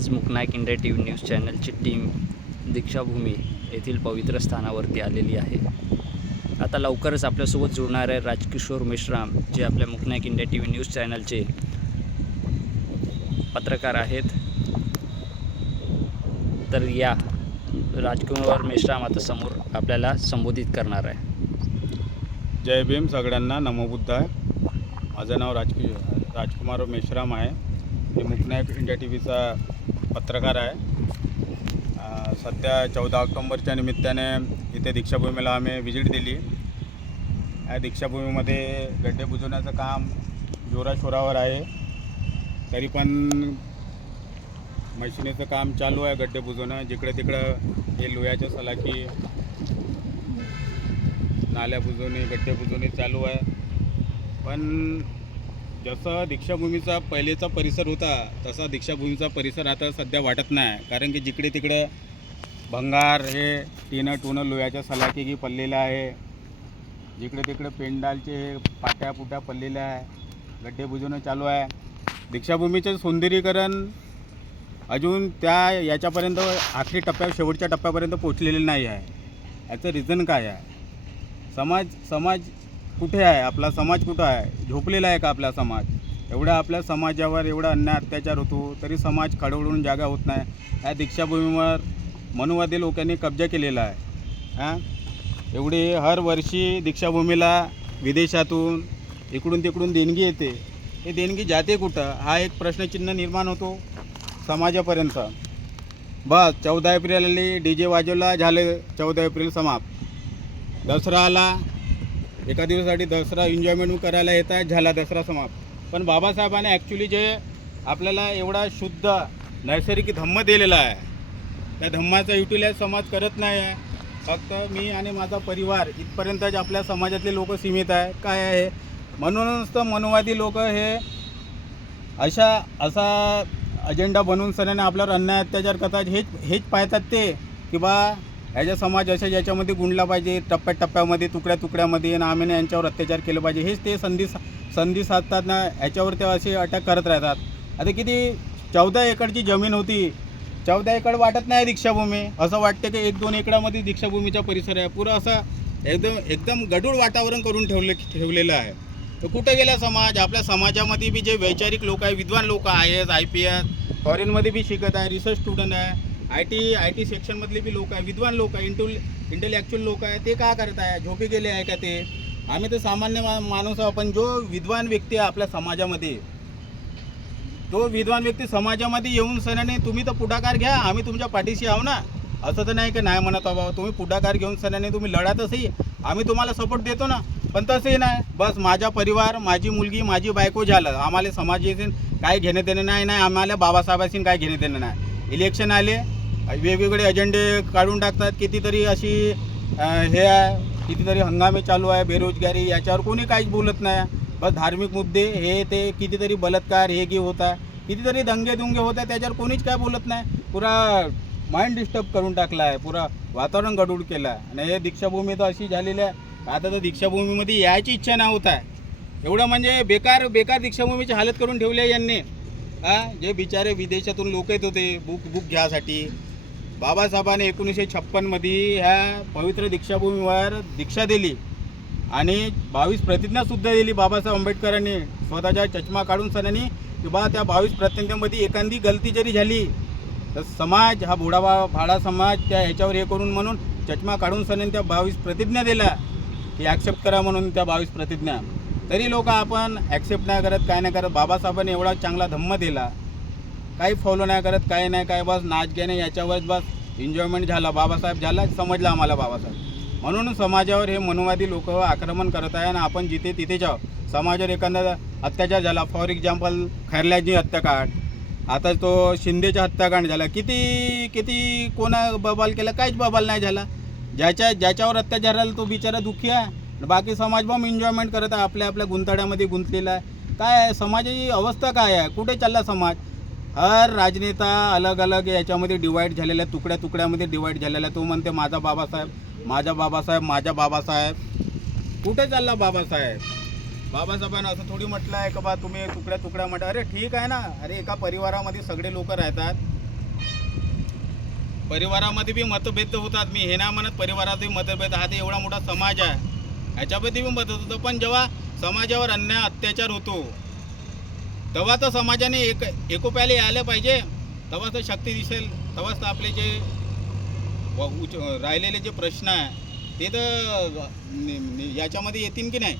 आज Mooknayak India TV news चॅनलची team Deekshabhoomi येथील पवित्र स्थानावरती आलेली आहे। आता लवकरच आपल्यासोबत जुळणार आहे राजकिशोर मेश्राम, जे आपल्या मुकनायक इंडिया TV न्यूज चॅनलचे पत्रकार आहेत। तर या राजकिशोर मेश्राम आता समोर आपल्याला संबोधित करणार आहे। जय भीम सगळ्यांना, नमो बुद्धाय। माझं नाव राजकुमार मेश्राम आहे। मी मुकनायक इंडिया TVचा पत्रकार आहे। सध्या 14 ऑक्टोबरच्या निमित्ताने इथे दीक्षाभूमीला आम्ही व्हिजिट दिली। या दीक्षाभूमीमध्ये गड्डे बुजवण्याचं काम जोराशोरावर आहे। तरी पण मशिनीचं काम चालू आहे। गड्डे बुजवणं जिकडे तिकडं हे लोह्याच्या सलाखी, नाल्या बुजवणे, गड्डे बुजवणे चालू आहे। पण जसं दीक्षाभूमीचा पहिलेचा परिसर होता तसा दीक्षाभूमीचा परिसर आता सध्या वाटत नाही। कारण की जिकडे तिकडं भंगार, हे टुनं लोह्याच्या सलाखी की पडलेलं आहे। जिकडे तिकडे पेंडालचे पाट्या पुट्या पडलेल्या आहे। गड्डे बुजवणं चालू आहे। दीक्षाभूमीचं सौंदर्यीकरण अजून याच्यापर्यंत आखरी टप्प्यावर, शेवटच्या टप्प्यापर्यंत पोचलेलं नाही आहे। याचं रिझन काय आहे? समाज कुठे आहे? आपला समाज कुठं आहे? झोपलेला आहे का आपला समाज? एवढा आपल्या समाजावर एवढा अन्याय अत्याचार होतो तरी समाज खडबडून जागा होत नाही। या दीक्षाभूमीवर मनुवादी लोकांनी कब्जा केलेला आहे। एवढी हर वर्षी दीक्षाभूमीला विदेशातून इकडून तिकडून देणगी येते। हे देणगी जाते कुठं? हा एक प्रश्नचिन्ह निर्माण होतो समाजापर्यंत। बस 14 एप्रिलला DJ वाजवला, झाले 14 एप्रिल समाप्त। दसरा आला, एका दिवसासाठी दसरा एन्जॉयमेंट करायला येत आहे, झाला दसरा समाप्त। पण बाबासाहेबांनी ॲक्च्युली जे आपल्याला एवढा शुद्ध नैसर्गिक धम्म दिलेला आहे, त्या धम्माचा युटिलाइज समाज करत नाही आहे। फक्त मी आणि माझा परिवार इथपर्यंतच आपल्या समाजातले लोक सीमित आहे। काय आहे? म्हणूनच तर मनुवादी लोक हे असा अजेंडा बनवून सगळ्यांना आपल्यावर अन्याय अत्याचार करतात। हेच पाहतात ते की बा ह्याचा समाज अशा याच्यामध्ये गुंडला पाहिजे, टप्प्याटप्प्यामध्ये, तुकड्यामध्ये, आणि आम्ही यांच्यावर अत्याचार केलं पाहिजे। हेच ते संधी साधतात ना, ह्याच्यावर ते असे अटॅक करत राहतात। आता किती 14 एकरची जमीन होती, 14 एकर वाटत नाही दीक्षाभूमी। असं वाटतं की 1-2 एकरामध्ये दीक्षाभूमीचा परिसर आहे। पुरं असं एकदम गढूळ वातावरण करून ठेवलेलं आहे। तर कुठं गेला समाज? आपल्या समाजामध्ये बी जे वैचारिक लोक आहे, विद्वान लोक आहे, IPS, फॉरेनमध्ये बी शिकत आहे, रिसर्च स्टुडंट आहे, IT सेक्शनमधले बी लोक आहे, विद्वान लोक आहे, इंटेलेक्च्युअल लोक आहे, ते का करत आहे? झोपी गेले आहे का ते? आम्ही तर सामान्य माणूस आहोत। पण जो विद्वान व्यक्ती आहे आपल्या समाजामध्ये, तो विद्वान व्यक्ती समाजामध्ये येऊन सणाने तुम्ही तर पुढाकार घ्या, आम्ही तुमच्या पाठीशी आहो ना। असं तर नाही की नाही म्हणत बाबा, तुम्ही पुढाकार घेऊन सणाने तुम्ही लढातही आम्ही तुम्हाला सपोर्ट देतो ना। पण तसंही नाही, बस माझा परिवार, माझी मुलगी, माझी बायको झालं, आम्हाला समाजाशी काय घेणं देणं नाही, आम्हाला बाबासाहेबांशी काय घेणं देणं नाही। इलेक्शन आले, वेगवेगळे अजेंडे काढून टाकतात। कितीतरी अशी हे आहे, कितीतरी हंगामे चालू आहे, बेरोजगारी, याच्यावर कोणी काहीच बोलत नाही। बस धार्मिक मुद्दे, हे ते, कितीतरी बलात्कार हे होत आहे, कितीतरी दंगे होत आहे, त्याच्यावर कोणीच काय बोलत नाही। पुरा माइंड डिस्टर्ब करून टाकला आहे, पुरा वातावरण गडूळ केलं आहे। आणि हे दीक्षाभूमी तर अशी झालेली आहे, आता तर दीक्षाभूमीमध्ये यायची इच्छा नाही होत आहे। एवढं म्हणजे बेकार दीक्षाभूमीची हालत करून ठेवली आहे यांनी। जे बिचारे विदेशातून लोक येत होते बुक घ्यासाठी, बाबासाहेबांनी 1956मध्ये ह्या पवित्र दीक्षाभूमीवर दीक्षा दिली आणि 22 प्रतिज्ञासुद्धा दिली बाबासाहेब आंबेडकरांनी स्वतःच्या चष्मा काढून सणांनी की बा त्या 22 प्रतिज्ञेमध्ये एखादी गलती जरी झाली तर समाज, हा भाडा समाज त्या ह्याच्यावर हे करून म्हणून चष्मा काढून सणांनी त्या 22 प्रतिज्ञा दिल्या की ॲक्सेप्ट करा म्हणून त्या 22 प्रतिज्ञा। तरी लोक आपण ॲक्सेप्ट नाही करत, काय नाही करत। बाबासाहेबांनी एवढा चांगला धम्म दिला, काही फॉलो नाही करत, काही नाही, काय बस नाच गाणे याच्यावरच बस एन्जॉयमेंट झाला, बाबासाहेब झाला, समजलं आम्हाला बाबासाहेब। म्हणून समाजावर हे मनुवादी लोक आक्रमण करत आहे आणि आपण जिथे तिथे जाऊ। समाजावर एखादा अत्याचार झाला, फॉर एक्झाम्पल खैरल्याची हत्याकांड, आता तो शिंदेचा हत्याकांड झाला, किती कोणा बबाल केला? काहीच बबाल नाही झाला। ज्याच्यावर अत्याचार झाला तो बिचारा दुःखी आहे, बाकी समाज बम एन्जॉयमेंट करत आहे, आपल्या गुंताड्यामध्ये गुंतलेला आहे। काय आहे समाजाची अवस्था? काय आहे? कुठे चालला समाज? हर राजनेता अलग याच्यामध्ये डिवाईड झालेला आहे, तुकड्यामध्ये डिवाईड झालेला आहे। तो म्हणते माझा बाबासाहेब। कुठे चालला बाबासाहेब? बाबासाहेबांना असं थोडी म्हटलं आहे का बा तुम्ही तुकड्या म्हटलं? अरे ठीक आहे ना, अरे एका परिवारामध्ये सगळे लोक राहतात, परिवारामध्ये बी मतभेद होतात. मी हे नाही म्हणत परिवारातही मतभेद, हा ते एवढा मोठा समाज आहे ह्याच्यामध्ये बी मतभेद होतं. पण जेव्हा समाजावर अन्याय अत्याचार होतो तेव्हा तर समाजाने एकोप्याला यायला पाहिजे, तेव्हाच तर शक्ती दिसेल, तेव्हाच तर आपले जे राहिलेले जे प्रश्न आहे ते तर याच्यामध्ये येतील की नाही.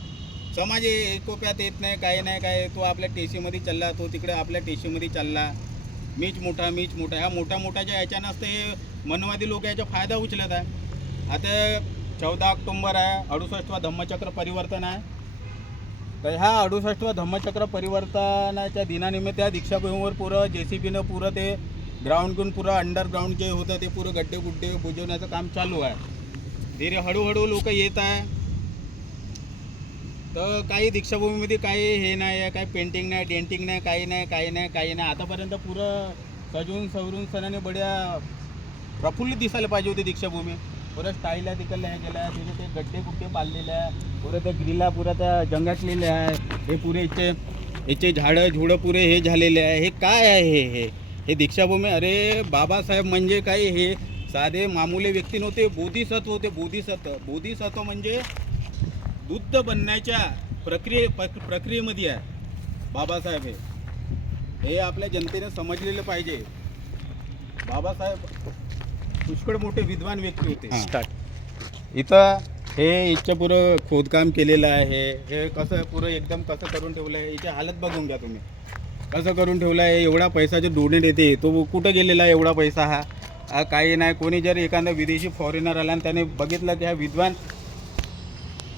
समाज एकोप्यात येत नाही, काही नाही काय, तो आपल्या टेशीमध्ये चालला, तो तिकडे आपल्या टेशीमध्ये चालला, मीच मोठा ह्या मोठ्याच्या याच्यानंच हे मनवादी लोक याचा फायदा उचलत आहे. आता 14 ऑक्टोंबर आहे, 68वा धम्मचक्र परिवर्तन आहे. तर ह्या 68वा धम्मचक्र परिवर्तनाच्या दिनानिमित्त त्या दीक्षाभूमीवर पुरं JCBनं पुरं ते ग्राउंड घेऊन पुरं अंडरग्राऊंड जे होतं ते पुरं गड्डे गुड्डे बुजवण्याचं काम चालू आहे. धीरे हळूहळू लोक येत आहे. तर काही दीक्षाभूमीमध्ये काही हे नाही आहे, काही पेंटिंग नाही, डेंटिंग नाही, काही नाही. आतापर्यंत पुरं सजवून सवरून सणाने बड्या प्रफुल्लित दिसायला पाहिजे होती दीक्षाभूमी. पुरं स्टाईल आहे तिकडल्या हे गेल्या, तिथे ते गड्डे गुड्डे पाडलेले आहे, पुरं त्या ग्रिला पुरं त्या जंगाटलेले आहे, हे पुरे याचे झाडं झुडं पुरे हे झालेले आहे. हे काय आहे हे दीक्षाभूमी? अरे बाबासाहेब म्हणजे काही हे साधे मामूली व्यक्ती नव्हते, बोधिसत्व होते. बोधिसत्व म्हणजे बुद्ध बनण्याच्या प्रक्रियेमध्ये आहे बाबासाहेब. हे आपल्या जनतेने समजलेलं पाहिजे. बाबासाहेब पुष्कळ मोठे विद्वान व्यक्ती होते. इथं हे इथचं पुरं खोदकाम केलेलं आहे. हे कसं पुरं एकदम कसं करून ठेवलं आहे, याची हालत बघून घ्या तुम्ही, कसं करून ठेवलं आहे. एवढा पैसा जो डोनेट येते तो कुठं गेलेला आहे एवढा पैसा? हा काही नाही. कोणी जर एखादा विदेशी फॉरेनर आला आणि त्याने बघितलं की ह्या विद्वान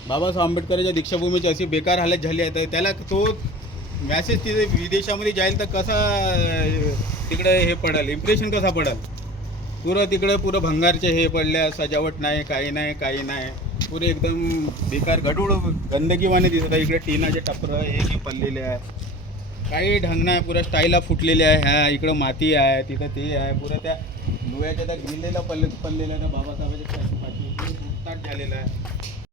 बाबासाहेब आंबेडकरच्या दीक्षाभूमीची अशी बेकार हालत झाली आहे, तर त्याला तो मॅसेज तिथे विदेशामध्ये जाईल तर कसा तिकडे हे पडेल, इम्प्रेशन कसा पडेल? पुरं तिकडे पुरं भंगारचे हे पडल्या, सजावट नाही, काही नाही. पुरे एकदम बेकार गडूळ गंदगीवाने दिसत आहे. इकडे टिनाचे टपरं हे पडलेले आहे, काही ढंग नाही. पुऱ्या स्टाईला फुटलेल्या आहे. ह्या इकडं माती आहे, तिथं ते आहे. पुरं त्या लोह्याच्या त्या ग्रिलेला पडलेलं आहे ना बाबासाहेबाच्या पाठी फुटताट झालेला आहे.